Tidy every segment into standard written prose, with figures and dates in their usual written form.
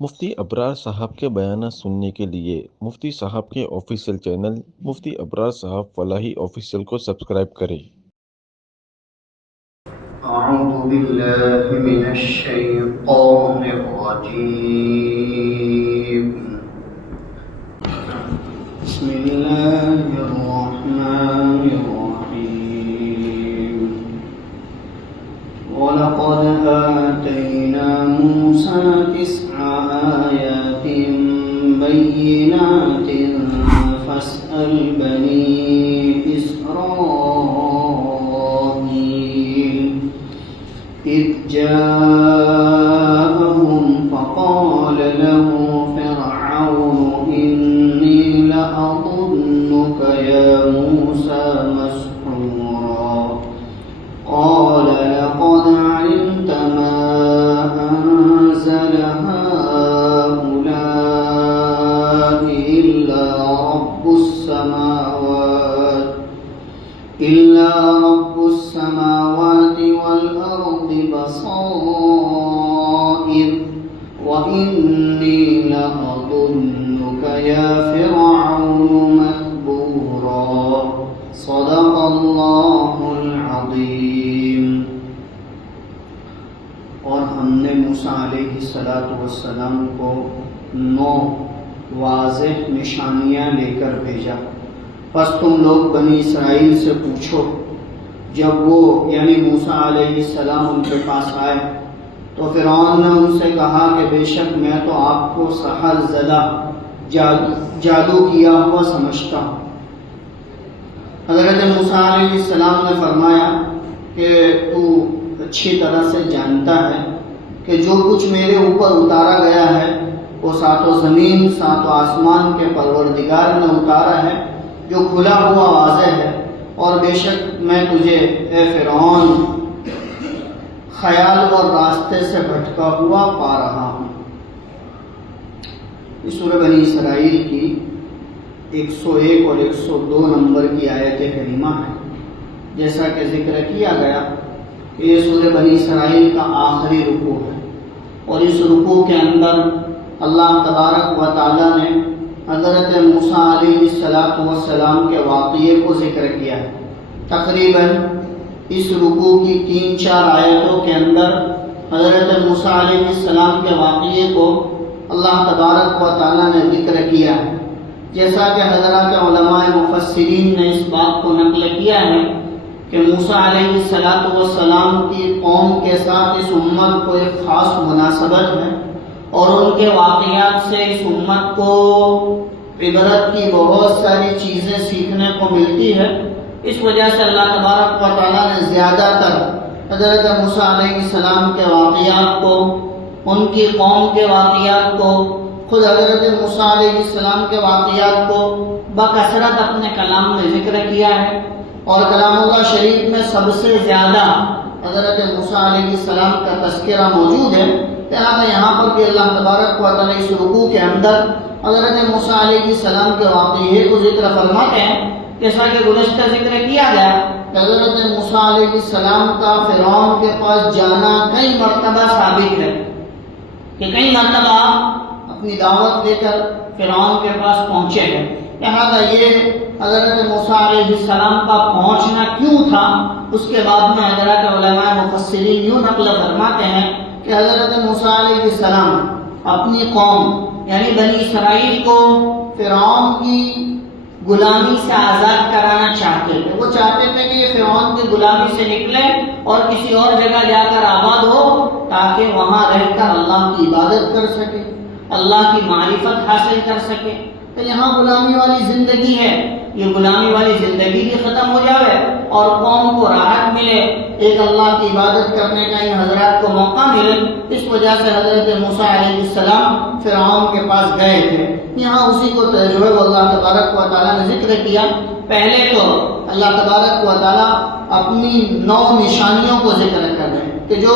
مفتی ابرار صاحب کے بیانات سننے کے لیے مفتی صاحب کے آفیشیل چینل مفتی ابرار صاحب فلاحی آفیشیل کو سبسکرائب کریں۔ اعوذ باللہ من الشیطان الرجیم بسم اللہ الرحمن الرحیم وَلَقَدْ آتَيْنَا مُوسَى 9 آيَاتٍ بَيِّنَاتٍ فَاسْأَلْ بَنِي إِسْرَائِيلَ إِذْ جَاءَهُمْ فَقَالَ لَهُ فِرْعَوْنُ إِنِّي لَأَظُنُّكَ يَا مُوسَى مَسْحُورًا قَالَ لَقَدْ عَلِمْتَ مَا أَنزَلَ هَؤُلَاءِ إِلَّا رَبُّ السَّمَاوَاتِ وَالْأَرْضِ بَصَائِرَ وَإِنِّي لَأَظُنُّكَ يَا فِرْعَوْنُ مَثْبُورًا صدق اللہ العظیم۔ اور ہم نے موسیٰ علیہ السلام کو 9 واضح نشانیاں لے کر بھیجا۔ پس تم لوگ بنی اسرائیل سے پوچھو۔ جب وہ یعنی موسیٰ علیہ السلام ان کے پاس آئے تو فرعون نے ان سے کہا کہ بے شک میں تو آپ کو سحر زدہ جادو کیا ہوا سمجھتا ہوں۔ حضرت موسیٰ علیہ السلام نے فرمایا کہ تو اچھی طرح سے جانتا ہے کہ جو کچھ میرے اوپر اتارا گیا ہے وہ 7 زمین 7 آسمان کے پروردگار نے اتارا ہے، جو کھلا ہوا واضح ہے، اور بے شک میں تجھے اے فرعون خیال اور راستے سے بھٹکا ہوا پا رہا ہوں۔ یہ سورہ بنی اسرائیل کی 101 اور 102 نمبر کی آیت کریمہ ہے۔ جیسا کہ ذکر کیا گیا کہ یہ سورہ بنی اسرائیل کا آخری رکوع ہے، اور اس رکوع کے اندر اللہ تبارک و تعالیٰ نے حضرت موسیٰ علیہ السلام کے واقعے کو ذکر کیا ہے۔ تقریباً اس رکوع کی 3-4 آیتوں کے اندر حضرت موسیٰ علیہ السلام کے واقعے کو اللہ تبارک و تعالیٰ نے ذکر کیا ہے۔ جیسا کہ حضرات علماء مفسرین نے اس بات کو نقل کیا ہے کہ موسیٰ علیہ السلام کی قوم کے ساتھ اس امت کو ایک خاص مناسبت ہے، اور ان کے واقعات سے اس امت کو عبرت کی بہت ساری چیزیں سیکھنے کو ملتی ہے۔ اس وجہ سے اللہ تبارک و تعالیٰ نے زیادہ تر حضرت موسیٰ علیہ السلام کے واقعات کو، ان کی قوم کے واقعات کو، خود حضرت موسیٰ علیہ السلام کے واقعات کو بکثرت اپنے کلام میں ذکر کیا ہے، اور کلام اللہ شریف میں سب سے زیادہ حضرت موسیٰ علیہ السلام کا تذکرہ موجود ہے۔ لہٰذا یہاں پر بھی اللہ تبارک و تعالیٰ اس رکوع کے اندر حضرت موسیٰ علیہ السلام کے واقعے کو ذکر فرماتے ہیں۔ جیسا کہ گزشتہ ذکر کیا گیا کہ حضرت موسیٰ علیہ السلام کا فرعون کے پاس جانا کئی مرتبہ ثابت ہے، کہ کئی مرتبہ اپنی دعوت لے کر فرعون کے پاس پہنچے ہیں۔ لہٰذا یہ حضرت موسیٰ علیہ السلام کا پہنچنا کیوں تھا، اس کے بعد میں حضرت علماء مفسرین یوں نقل فرماتے ہیں کہ حضرت موسیٰ علیہ السلام اپنی قوم یعنی بنی اسرائیل کو فرعون کی غلامی سے آزاد کرانا چاہتے تھے۔ وہ چاہتے تھے کہ یہ فرعون کی غلامی سے نکلے اور کسی اور جگہ جا کر آباد ہو، تاکہ وہاں رہ کر اللہ کی عبادت کر سکے، اللہ کی معرفت حاصل کر سکے۔ تو یہاں غلامی والی زندگی ہے، یہ غلامی والی زندگی بھی ختم ہو جائے اور قوم کو راحت ملے، ایک اللہ کی عبادت کرنے کا ان حضرات کو موقع ملے۔ اس وجہ سے حضرت موسیٰ علیہ السلام فرعون کے پاس گئے تھے۔ یہاں اسی کو جو ہے اللہ تبارک و تعالیٰ نے ذکر کیا۔ پہلے تو اللہ تبارک و تعالیٰ اپنی 9 نشانیوں کو ذکر کر رہے ہیں کہ جو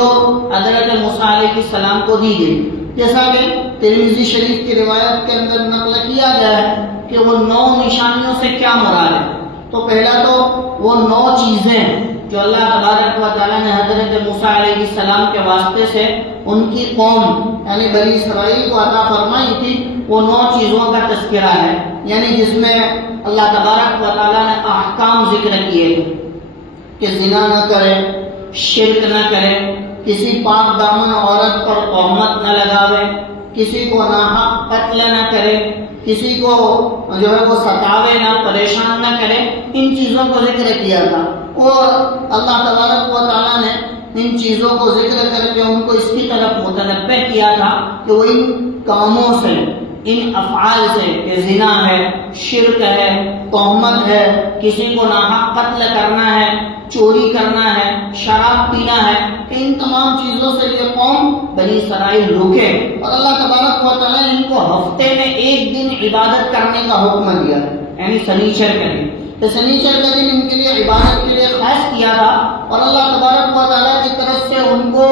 حضرت موسیٰ علیہ السلام کو دی گئی۔ جیسا کہ ترمذی شریف کی روایت کے اندر نقل کیا گیا ہے کہ وہ 9 نشانیوں سے کیا مراد ہے۔ تو پہلا تو وہ 9 چیزیں ہیں جو اللہ تبارک و تعالیٰ نے حضرت موسیٰ علیہ السلام کے واسطے سے ان کی قوم یعنی بنی اسرائیل کو عطا فرمائی تھی، وہ 9 چیزوں کا تذکرہ ہے، یعنی جس میں اللہ تبارک و تعالیٰ نے احکام ذکر کیے تھے کہ زنا نہ کرے، شرک نہ کرے، کسی پاک دامن عورت پر تہمت نہ لگاوے، کسی کو ناحق قتل نہ کرے، کسی کو جو ہے وہ ستاوے نہ، پریشان نہ کرے، ان چیزوں کو ذکر کیا تھا۔ اور اللہ تبارک و تعالیٰ نے ان چیزوں کو ذکر کر کے ان کو اس کی طرف متنبہ کیا تھا کہ وہ ان کاموں سے، ان افعال سے کہ زنا ہے، شرک ہے، تہمت ہے، کسی کو ناحق قتل کرنا ہے، چوری کرنا ہے، شراب پینا ہے، کہ ان تمام چیزوں سے یہ قوم بنی اسرائیل روکے۔ اور اللہ تبارک و تعالیٰ نے ان کو ہفتے میں 1 دن عبادت کرنے کا حکم دیا، یعنی سنیچر کا دن۔ تو سنیچر کا دن ان کے لیے عبادت کے لیے خاص کیا تھا، اور اللہ تبارک و تعالیٰ کی طرف سے ان کو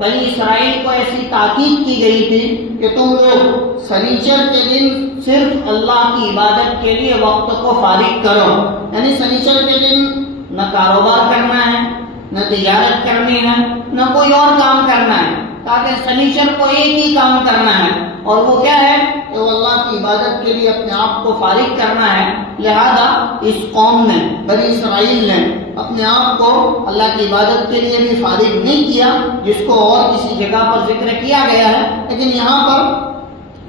بنی اسرائیل کو ایسی تاکید کی گئی تھی کہ تم لوگ سنیچر کے دن صرف اللہ کی عبادت کے لیے وقت کو فارغ کرو، یعنی سنیچر کے دن نہ کاروبار کرنا ہے، نہ تجارت کرنی ہے، نہ کوئی اور کام کرنا ہے، تاکہ سنیچر کو ایک ہی کام کرنا ہے، اور وہ کیا ہے کہ وہ اللہ کی عبادت کے لیے اپنے آپ کو فارغ کرنا ہے۔ لہذا اس قوم نے، بنی اسرائیل نے اپنے آپ کو اللہ کی عبادت کے لیے بھی فارغ نہیں کیا، جس کو اور کسی جگہ پر ذکر کیا گیا ہے، لیکن یہاں پر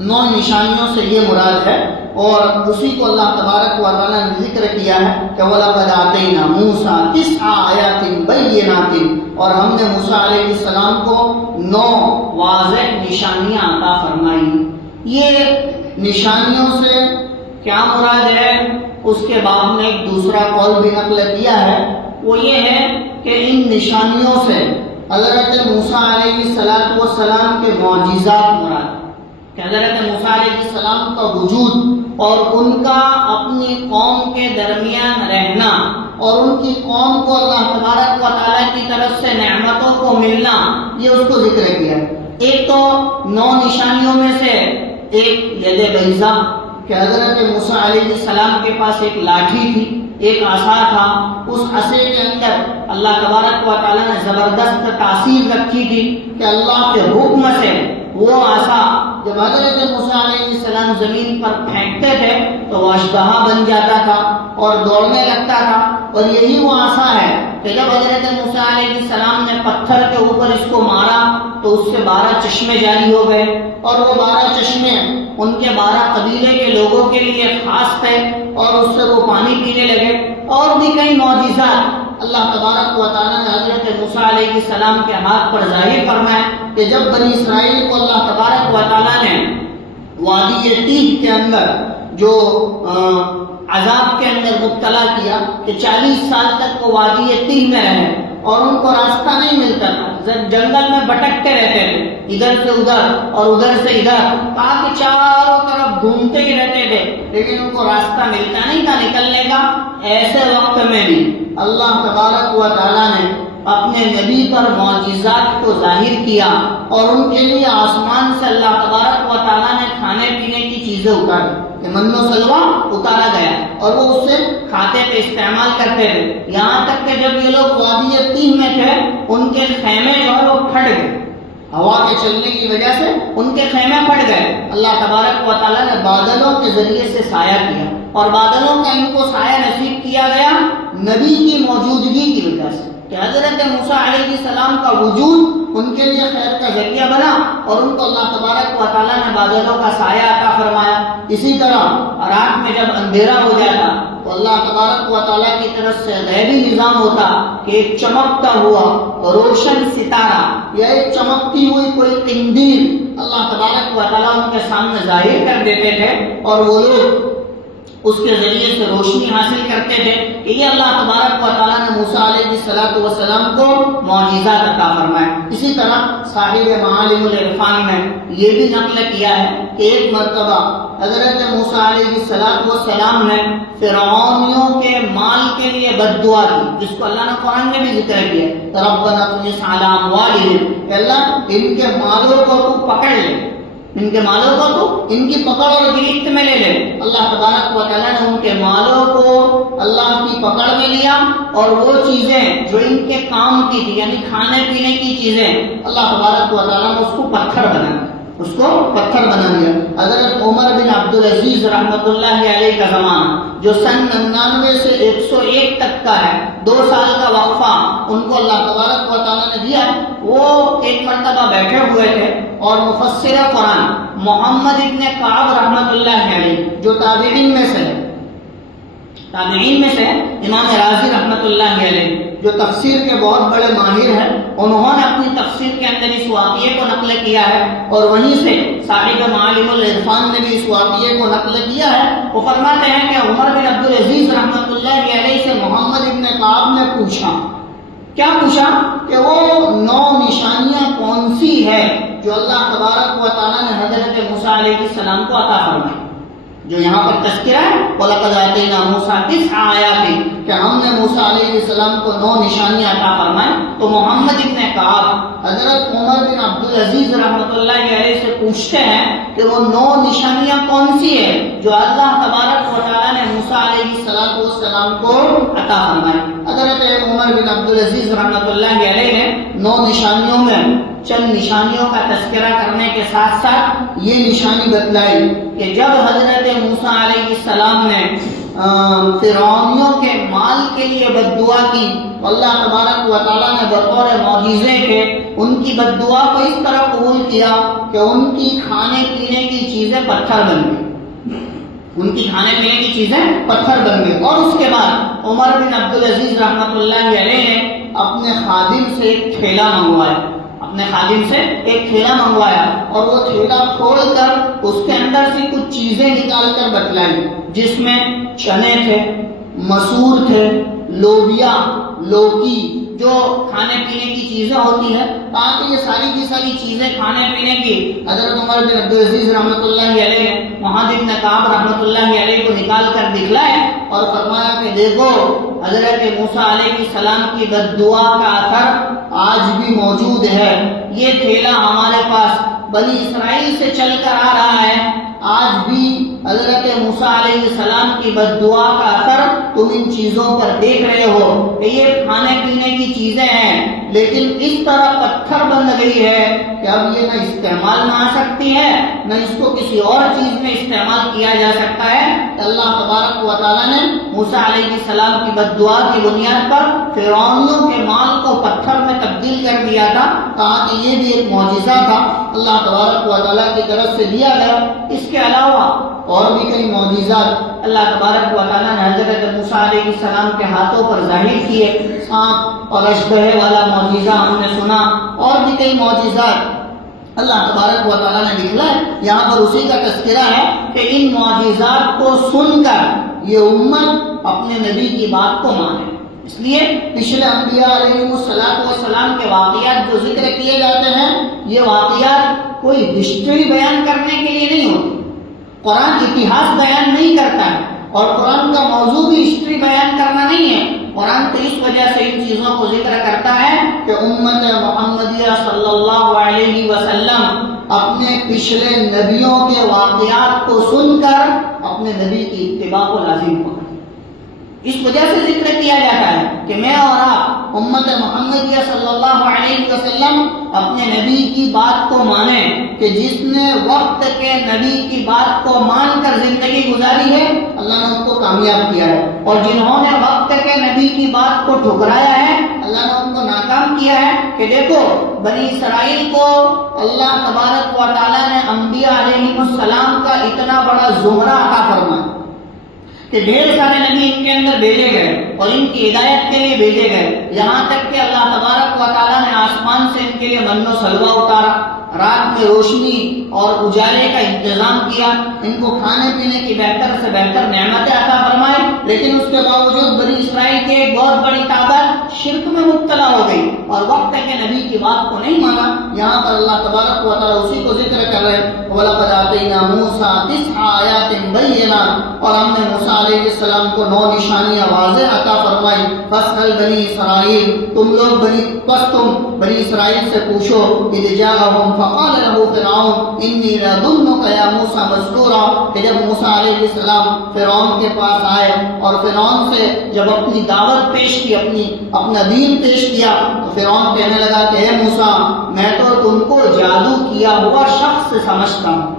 9 نشانیوں سے یہ مراد ہے، اور اسی کو اللہ تبارک و تعالیٰ نے ذکر کیا ہے کہ وَلَقَدْ آتَيْنَا مُوسَىٰ 9 آیَاتٍ بَيِّنَاتٍ، اور ہم نے موسیٰ علیہ السلام کو 9 واضح نشانیاں عطا فرمائی۔ یہ نشانیوں سے کیا مراد ہے، اس کے بعد میں ایک دوسرا قول بھی نقل کیا ہے، وہ یہ ہے کہ ان نشانیوں سے حضرت موسیٰ علیہ السلام کے معجزات مراد، کہ حضرت موسیٰ علیہ السلام کا وجود اور ان کا اپنی قوم کے درمیان رہنا، اور ان کی قوم کو اللہ تبارک و تعالیٰ کی طرف سے نعمتوں کو ملنا، یہ اس کو ذکر کیا۔ ایک تو 9 نشانیوں میں سے ایک ید بیضا، کہ حضرت موسیٰ علیہ السلام کے پاس ایک لاٹھی تھی، ایک عصا تھا، اس عصے کے اندر اللہ تبارک و تعالیٰ نے زبردست تاثیر رکھی تھی کہ اللہ کے حکم سے وہ عصا جب حضرت موسیٰ علیہ السلام زمین پر پھینکتے تھے تو وہ اشباہ بن جاتا تھا اور دوڑنے لگتا تھا، اور یہی وہ عصا ہے کہ جب حضرت موسیٰ علیہ السلام نے پتھر کے اوپر اس کو مارا تو اس سے 12 چشمے جاری ہو گئے، اور وہ 12 چشمے ان کے 12 قبیلے کے لوگوں کے لیے خاص تھے، اور اس سے وہ پانی پینے لگے۔ اور بھی کئی معجزات اللہ تبارک و تعالیٰ نے حضرت موسیٰ علیہ السلام کے ہاتھ پر ظاہر فرمائے کہ جب بنی اسرائیل کو اللہ تبارک و تعالیٰ نے وادی تیہ کے اندر جو عذاب کے اندر مبتلا کیا کہ 40 سال تک وہ وادی تیہ میں رہے اور ان کو راستہ نہیں ملتا تھا، جنگل میں بھٹکتے رہتے تھے، ادھر سے ادھر اور ادھر سے ادھر، کہا کہ چاروں طرف گھومتے ہی رہتے تھے، لیکن ان کو راستہ ملتا نہیں تھا نکلنے کا۔ ایسے وقت میں بھی اللہ تبارک و تعالیٰ نے اپنے نبی پر معجزات کو ظاہر کیا، اور ان کے لیے آسمان سے اللہ تبارک و تعالیٰ نے کھانے پینے کی چیزیں اتاری، کہ من و سلوہ اتارا گیا، اور وہ اس سے کھاتے تھے، استعمال کرتے تھے، یہاں تک کہ جب یہ لوگ وادی تیہ میں تھے ان کے خیمے جو ہے وہ پھٹ گئے، ہوا کے چلنے کی وجہ سے ان کے خیمے پھٹ گئے۔ اللہ تبارک و تعالیٰ نے بادلوں کے ذریعے سے سایہ کیا، اور بادلوں کا ان کو سایہ نصیب کیا گیا نبی کی موجودگی کی وجہ سے، کہ حضرت موسیٰ علیہ السلام کا وجود ان کے لیے خیر کا ذریعہ بنا، اور ان کو اللہ تبارک و تعالیٰ نے بادلوں کا سایہ عطا فرمایا۔ اسی طرح رات میں جب اندھیرا ہو جاتا تو اللہ تبارک و تعالیٰ کی طرف سے غیبی نظام ہوتا کہ ایک چمکتا ہوا روشن ستارہ یا ایک چمکتی ہوئی کوئی قندیل اللہ تبارک و تعالیٰ ان کے سامنے ظاہر کر دیتے تھے، اور وہ لوگ اس کے ذریعے سے روشنی حاصل کرتے تھے، کہ یہ اللہ تبارک و تعالیٰ نے موسیٰ علیہ السلام کو معجزات عطا فرمائے۔ اسی طرح صاحب معالم العرفان میں یہ بھی نقل کیا ہے کہ ایک مرتبہ حضرت موسیٰ علیہ السلام نے فرعونیوں کے مال کے لیے بد دعا کی، جس کو اللہ نے قرآن میں بھی ذکر کیا، ربنا طمس علی اموالہم، اللہ ان کے مالوں کو تو پکڑ لے، ان کے مالوں کو تو ان کی پکڑ اور گرفت میں لے لے. اللہ تبارک و تعالیٰ نے ان کے مالوں کو اللہ کی پکڑ میں لیا اور وہ چیزیں جو ان کے کام کی تھی یعنی کھانے پینے کی چیزیں اللہ تبارک و تعالیٰ نے اس کو پتھر بنا دیا. حضرت عمر بن عبدالعزیز رحمۃ اللہ علیہ کا زمانہ جو سن 99 سے 101 تک کا ہے، 2 سال کا وقفہ ان کو اللہ تبارک و تعالیٰ نے دیا. وہ ایک مرتبہ بیٹھے ہوئے تھے اور مفسر قرآن محمد ابن کعب رحمۃ اللہ علیہ جو تابعین میں سے امام رازی رحمۃ اللہ علیہ جو تفسیر کے بہت بڑے ماہر ہیں، انہوں نے اپنی تفسیر کے اندر اس واقعے کو نقل کیا ہے اور وہیں سے صاحب معالم العرفان نے بھی اس واقعے کو نقل کیا ہے. وہ فرماتے ہیں کہ عمر بن عبدالعزیز رحمۃ اللہ علیہ سے محمد ابن کعب نے پوچھا کہ وہ 9 نشانیاں کون سی ہے جو اللہ تبارک و تعالیٰ نے حضرت موسیٰ علیہ السلام کو عطا فرمائی. جو یہاں پر تذکرہ ہے وَلَقَدْ آتَيْنَا مُوسَىٰ 9 آیات کہ ہم نے موسیٰ علیہ السلام کو 9 نشانیاں عطا فرمائیں. تو محمد ابن کعب حضرت عمر بن عبدالعزیز رحمۃ اللہ علیہ سے پوچھتے ہیں کہ وہ 9 نشانیاں کون سی ہے جو اللہ تبارک و تعالیٰ نے موسیٰ علیہ السلام کو عطا فرمائیں. حضرت عمر بن عبدالعزیز رحمۃ اللہ علیہ نے 9 نشانیوں میں چند نشانیوں کا تذکرہ کرنے کے ساتھ ساتھ یہ نشانی بتلائی کہ جب حضرت موسیٰ علیہ السلام نے فرعونیوں کے مال کے لیے بد دعا کی، اللہ تبارک و تعالیٰ نے بطور معجزے کے ان کی بد دعا کو اس طرح قبول کیا کہ ان کی کھانے پینے کی چیزیں پتھر بن گئی. اور اس کے بعد عمر بن عبدالعزیز رحمۃ اللہ علیہ نے اپنے خادم سے ایک تھیلا منگوایا اور وہ تھیلا کھول کر اس کے اندر سے کچھ چیزیں نکال کر بتلائی، جس میں چنے تھے، مسور تھے، لوبیا، لوکی، جو کھانے پینے کی چیزیں ہوتی ہیں. تاکہ یہ ساری کی ساری چیزیں کھانے پینے کی حضرت عمر بن عبدالعزیز رحمۃ اللہ علیہ نے محمد بن کعب رحمۃ اللہ علیہ کو نکال کر دکھلائے اور فرمایا کہ دیکھو حضرت موسیٰ علیہ السلام کی بد دعا کا اثر آج بھی موجود ہے. یہ تھیلا ہمارے پاس بنی اسرائیل سے چل کر آ رہا ہے. آج بھی حضرت موسیٰ علیہ السلام کی بد دعا کا اثر تم ان چیزوں پر دیکھ رہے ہو کہ یہ کھانے پینے کی چیزیں ہیں، لیکن اس طرح پتھر بن گئی ہے کہ اب یہ نہ استعمال میں آ سکتی ہے نہ اس کو کسی اور چیز میں استعمال کیا جا سکتا ہے. اللہ تبارک و تعالیٰ نے موسیٰ علیہ السلام کی بد دعا کی بنیاد پر فرعونیوں کے مال کو پتھر میں تبدیل کر دیا تھا. کہا کہ یہ بھی ایک معجزہ تھا اللہ تبارک و تعالیٰ کی طرف سے دیا گیا. اس کے علاوہ اور بھی کئی معجزات اللہ تبارک و تعالیٰ نے حضرت موسیٰ علیہ السلام کے ہاتھوں پر ظاہر کیے. سانپ اور اشبہ والا معجزہ ہم نے سنا، اور بھی کئی معجزات اللہ تبارک و تعالیٰ نے دکھلائے. یہاں پر اسی کا تذکرہ ہے کہ ان معجزات کو سن کر یہ امت اپنے نبی کی بات کو مانے. اس لیے پچھلے انبیاء علیہ السلام کے واقعات جو ذکر کیے جاتے ہیں، یہ واقعات کوئی ہسٹری بیان کرنے کے لیے نہیں ہوتے. قرآن اتہاس بیان نہیں کرتا ہے اور قرآن کا موضوع بھی ہسٹری بیان کرنا نہیں ہے. قرآن تو اس وجہ سے ان چیزوں کو ذکر کرتا ہے کہ امت محمدیہ صلی اللہ علیہ وسلم اپنے پچھلے نبیوں کے واقعات کو سن کر اپنے نبی کی اتباع کو لازم کریں. اس وجہ سے ذکر کیا جاتا ہے کہ میں اور آپ امت محمدیہ صلی اللہ علیہ وسلم اپنے نبی کی بات کو مانیں کہ جس نے وقت کے نبی کی بات کو مان کر زندگی گزاری ہے اللہ نے ان کو کامیاب کیا ہے، اور جنہوں نے وقت کے نبی کی بات کو ٹھکرایا ہے اللہ نے ان کو ناکام کیا ہے. کہ دیکھو بنی اسرائیل کو اللہ تبارک و تعالیٰ نے انبیاء علیہ السلام کا اتنا بڑا زمرہ عطا فرمایا کہ ڈھیر سارے نبی ان کے اندر بھیجے گئے اور ان کی ہدایت کے لیے بھیجے گئے، یہاں تک کہ اللہ تبارک و تعالیٰ نے آسمان سے ان کے لیے من و سلوہ اتارا، رات میں روشنی اور اجالے کا انتظام کیا، ان کو کھانے پینے کی بہتر سے بہتر نعمتیں عطا فرمائے. لیکن اس کے باوجود بنی اسرائیل کی ایک بہت بڑی تعداد شرک میں مبتلا ہو گئی اور وقت ہے کہ نبی کی بات کو نہیں مانا. یہاں پر اللہ تبارک و تعالیٰ اسی کو ذکر کر رہے ہیں. وَلَقَدْ آتَيْنَا مُوسَىٰ 9 آیَاتٍ بَيِّنَاتٍ، اور ہم نے موسیٰ علیہ السلام کو 9 نشانیاں واضح عطا فرمائی. فَاسْأَلْ بَنِي إِسْرَائِیل، تم لوگ بنی اسرائیل سے پوچھو. اِذْ جَاءَهُمْ فَقَالَ لَهُ فِرْعَوْنُ إِنِّي لَأَظُنُّكَ يَا مُوسَىٰ مَسْحُورًا، کہ جب موسیٰ علیہ السلام فرعون کے پاس آئے اور فرعون سے جب اپنی دعوت پیش کی، اپنا دین پیش کیا، تو فرعون کہنے لگا کہ اے موسیٰ، میں تو تم کو جادو کیا ہوا شخص سے سمجھتا ہوں.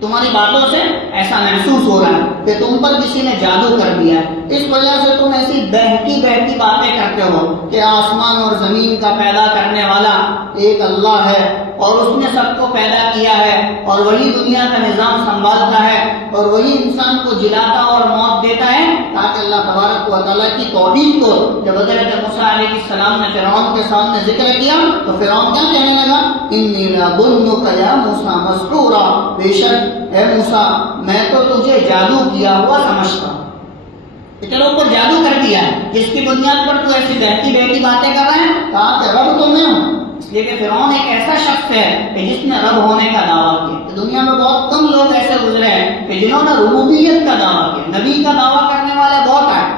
تمہاری باتوں سے ایسا محسوس ہو رہا ہے کہ تم پر کسی نے جادو کر دیا ہے، اس وجہ سے تم ایسی بہتی باتیں کرتے ہو کہ آسمان اور زمین کا پیدا کرنے والا ایک اللہ ہے اور اس نے سب کو پیدا کیا ہے اور وہی دنیا کا نظام سنبھالتا ہے اور وہی انسان کو جلاتا اور موت دیتا ہے. تاکہ اللہ تبارک و تعالیٰ کی توحید کو جب حضرت موسیٰ علیہ السلام نے فرعون کے سامنے ذکر کیا تو فرعون کیا کہنے لگا؟ انی لأظنک یا موسیٰ مسحورا، بے شک اے موسیٰ میں تو تجھے جادو کیا ہوا سمجھتا ہوں. چلو کو جادو کر دیا ہے، جس کی بنیاد پر تو ایسی بہتی باتیں کر رہے ہیں. کہا کہ رب تو میں ہوں. اس لیے کہ فرعون ایک ایسا شخص ہے کہ جس نے رب ہونے کا دعویٰ کیا. دنیا میں بہت کم لوگ ایسے گزرے ہیں کہ جنہوں نے ربوبیت کا دعویٰ کیا. نبی کا دعویٰ کرنے والے بہت آئے،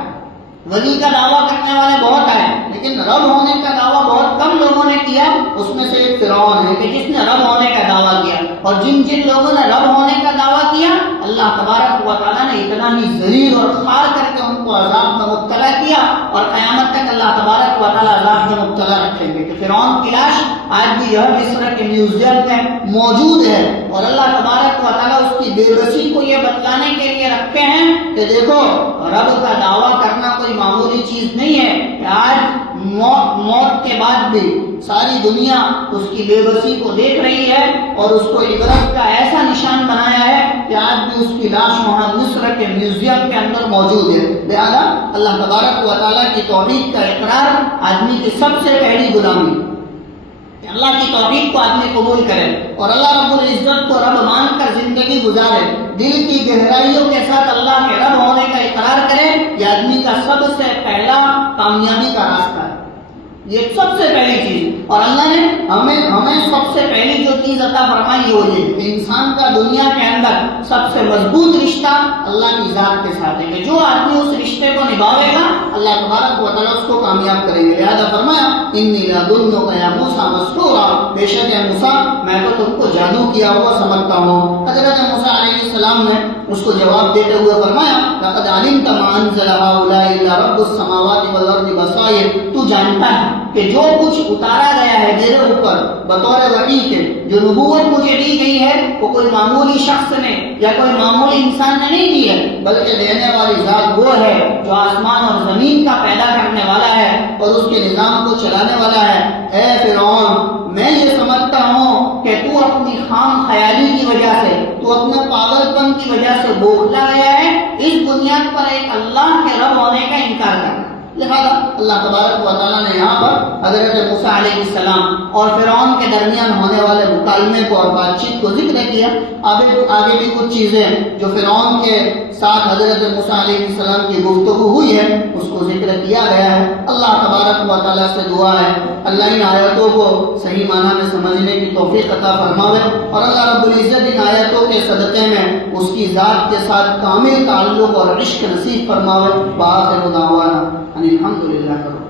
ولی کا دعویٰ کرنے والے بہت آئے، لیکن رب ہونے کا دعویٰ بہت کم لوگوں نے کیا. اس میں سے ایک فرعون ہے کہ جس نے رب ہونے کا دعویٰ کیا. اور جن لوگوں نے رب ہونے کا دعویٰ کیا، اللہ تبارک و تعالیٰ نے اتنا ہی ذلیل اور خوار کر کے ان کو عذاب میں مبتلا کیا اور قیامت تک اللہ تبارک و تعالیٰ عذاب میں مبتلا رکھیں گے. کہ فرعون کی لاش آج بھی یہ مصر کے میوزیم میں موجود ہے اور اللہ تبارک و تعالیٰ اس کی بے بسی کو یہ بتلانے کے لیے رکھتے ہیں کہ دیکھو رب کا دعویٰ کرنا کوئی معمولی چیز نہیں ہے. کہ آج موت کے بعد بھی ساری دنیا اس کی بے بسی کو دیکھ رہی ہے اور اس کو عبرت کا ایسا نشان بنایا ہے کہ آج بھی اس کی لاش وہاں مصر کے میوزیم کے اندر موجود ہے. لہذا اللہ تبارک و تعالیٰ کی توحید کا اقرار آدمی کی سب سے پہلی غلامی، اللہ کی توحید کو آدمی قبول کرے اور اللہ رب العزت کو رب مان کر زندگی گزارے، دل کی گہرائیوں کے ساتھ اللہ کے رب ہونے کا اقرار کرے. یہ آدمی کا سب سے پہلا کامیابی کا راستہ ہے، یہ سب سے پہلی چیز. اور اللہ نے ہمیں سب سے پہلی جو چیز عطا فرمائی وہ یہ کہ انسان کا دنیا کے اندر سب سے مضبوط رشتہ اللہ کی ذات کے ساتھ ہے کہ جو آدمی اس رشتے کو نبھاوے گا اللہ تبارک و تعالیٰ اس کو کامیاب کریں گے. لہذا فرمایا انی لأظنک یا موسیٰ مسحورا، بے شک اے موسیٰ میں تو تم کو جادو کیا ہوا سمجھتا ہوں. حضرت موسیٰ علیہ السلام نے اس کو جواب دیتے ہوئے فرمایا لقد علمت ما انزل هؤلاء الا رب السماوات والارض بصائر، تو جانتا ہے کہ جو کچھ اتارا گیا ہے میرے اوپر بطور وحی کے، جو نبوت مجھے دی گئی ہے وہ کوئی معمولی شخص نے یا کوئی معمولی انسان نے نہیں دی ہے، بلکہ دینے والی ذات وہ ہے جو آسمان اور زمین کا پیدا کرنے والا ہے اور اس کے نظام کو چلانے والا ہے. اے فرعون میں یہ سمجھتا ہوں کہ تو اپنی خام خیالی کی وجہ سے، تو اپنے پاگل پن کی وجہ سے بوکھلا گیا ہے اس بنیاد پر ایک اللہ کے رب ہونے کا انکار کرنا. لہذا اللہ تبارک و تعالیٰ نے یہاں پر حضرت موسیٰ علیہ السلام اور فرعون کے درمیان ہونے والے مکالمے کو اور بات چیت کو ذکر کیا. آگے بھی کچھ چیزیں جو فرعون کے ساتھ حضرت موسیٰ علیہ السلام کی گفتگو ہوئی ہے اس کو ذکر کیا گیا ہے. اللہ تبارک و تعالیٰ سے دعا ہے اللہ ان آیتوں کو صحیح معنی میں سمجھنے کی توفیق عطا فرماوے اور اللہ رب العزت ان آیتوں کے صدقے میں اس کی ذات کے ساتھ کامل تعلق اور عشق نصیب فرماوے. وآخر دعوانا الحمدللہ.